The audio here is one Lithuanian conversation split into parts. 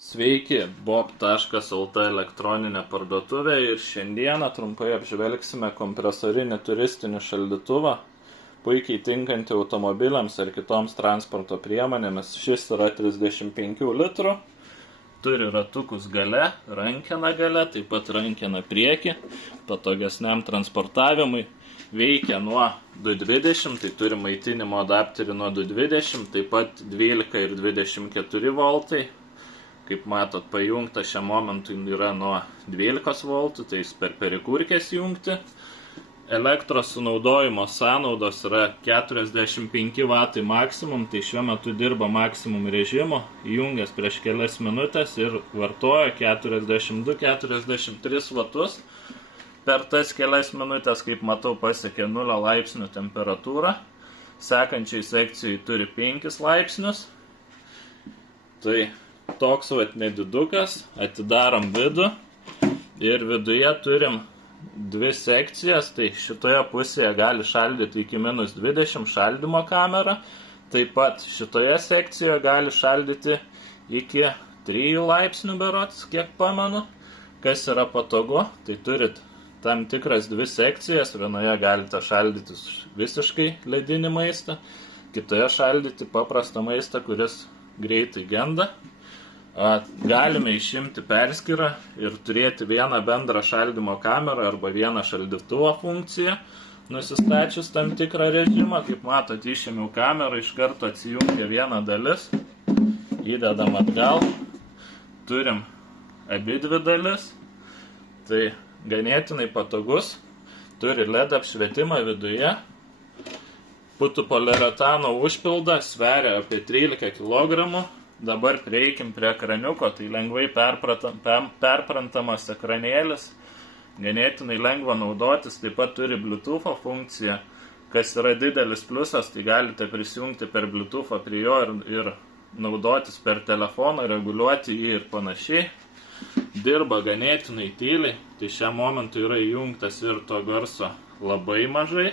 Sveiki, bob.lt elektroninė parduotuvė ir šiandieną trumpai apžvelgsime kompresorinį turistinį šaldytuvą, puikiai tinkantį automobiliams ar kitoms transporto priemonėmis. Šis yra 35 litrų, turi ratukus gale, rankeną gale, taip pat rankeną priekį, patogesniam transportavimui. Veikia nuo 220, tai turi maitinimo adapterį nuo 220, taip pat 12 ir 24 voltai. Kaip matot, pajungta šiam momentui yra nuo 12 voltų, tai jis per perikurkės jungti. Elektros sunaudojimo sąnaudos yra 45 vatai maksimum, tai šiuo metu dirba maksimum režimu, įjungęs prieš kelias minutės ir vartoja 42-43 vatus. Per tas kelias minutės, kaip matau, pasiekė 0 laipsnių temperatūrą. Sekančiai sekcijai turi 5 laipsnius. Tai toks vat nedidukas, atidarom vidų ir viduje turim dvi sekcijas, tai šitoje pusėje gali šaldyti iki -20 šaldymo kamera, taip pat šitoje sekcijoje gali šaldyti iki 3 laipsnių berods, kiek pamenu. Kas yra patogu, tai turit tam tikras dvi sekcijas, vienoje galite šaldyti visiškai ledinį maistą, kitoje šaldyti paprastą maistą, kuris greitai genda. Galime išimti perskyrą ir turėti vieną bendrą šaldymo kamerą arba vieną šaldytuvo funkciją, nusistačius tam tikrą režimą. Kaip matot, išėmiau kamerą, iš karto atsijungia viena dalis, įdedam atgal, turim abi dvi dalis, tai ganėtinai patogus, turi LED apšvietimą viduje, putų poliuretano užpildą, sveria apie 13 kg. Dabar prieikim prie ekraniuko, tai lengvai perprantamas ekranėlis, ganėtinai lengva naudotis, taip pat turi Bluetooth funkciją, kas yra didelis pliusas, tai galite prisijungti per Bluetooth prie jo ir naudotis per telefoną, reguliuoti jį ir panašiai. Dirba ganėtinai tyliai, tai šiam momentui yra įjungtas ir to garso labai mažai.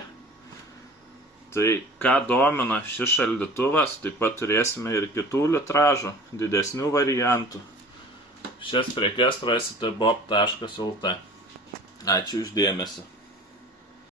Tai ką domina šis šaldytuvas, taip pat turėsime ir kitų litražų, didesnių variantų. Šias prekes rasite bob.lt. Ačiū už dėmesį.